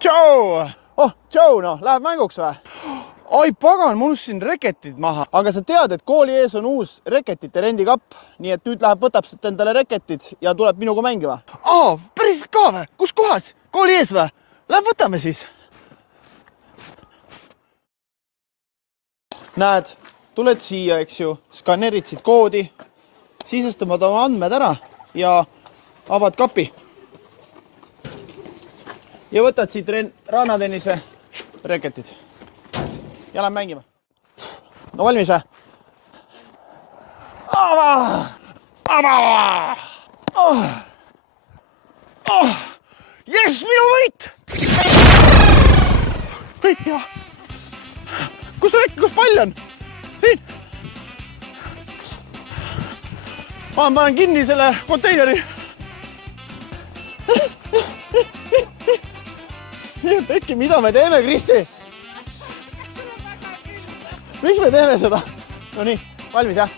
Joe! Oh, Joe, no, läheb mänguks või? Oi, pagan, ma unustasin reketid maha. Aga sa tead, et kooli ees on uus reketite rendikapp, nii et nüüd läheb, võtab siit endale reketid ja tuleb minuga mängima. Päriselt ka või? Kus kohas? Kooli ees või? Läheb, võtame siis. Näed, tuled siia, eks ju, skanerid siit koodi, sisestavad oma andmed ära ja avad kapi. Ja võtad siit rannatennise reketid. Ja lähen mängima. No valmis või? Jess, minu võit! Kõik hea. Kus pall on? Siin. Ma panen kinni selle konteineri. Pekki, mida me teeme, Kristi? Miks me teeme seda? No nii, valmis jah?